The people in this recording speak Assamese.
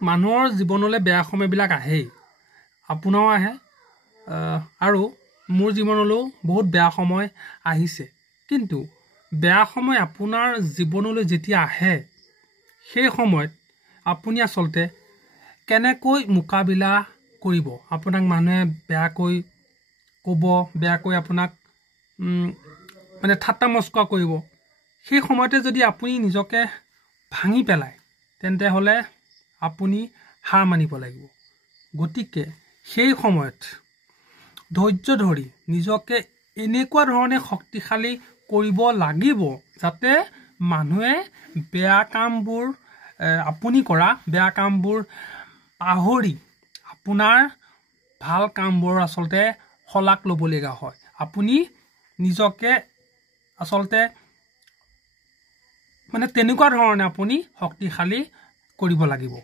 মানুহৰ জীৱনলৈ বেয়া সময়বিলাক আহেই আপোনাও আহে আৰু মোৰ জীৱনলৈও বহুত বেয়া সময় আহিছে কিন্তু বেয়া সময় আপোনাৰ জীৱনলৈ যেতিয়া আহে সেই সময়ত আপুনি আসলতে কেনেকৈ মোকাবিলা কৰিব আপোনাক মানুহে বেয়াকৈ ক'ব বেয়াকৈ আপোনাক মানে ঠাট্টা মস্কৰা কৰিব সেই সময়তে যদি আপুনি নিজকে ভাঙি পেলায় তেন্তে হলে আপুনি হাৰ মানিব লাগিব গতিকে সেই সময়ত ধৈৰ্য ধৰি নিজকে এনেকুৱা ধৰণে শক্তিশালী কৰিব লাগিব যাতে মানুহে বেয়া কামবোৰ আপুনি কৰা বেয়া কামবোৰ পাহৰি আপোনাৰ ভাল কামবোৰ আসলতে শলাগ ল'বলগা হয় আপুনি নিজকে আসলতে মানে তেনেকুৱা ধৰণে আপুনি শক্তিশালী কৰিব লাগিব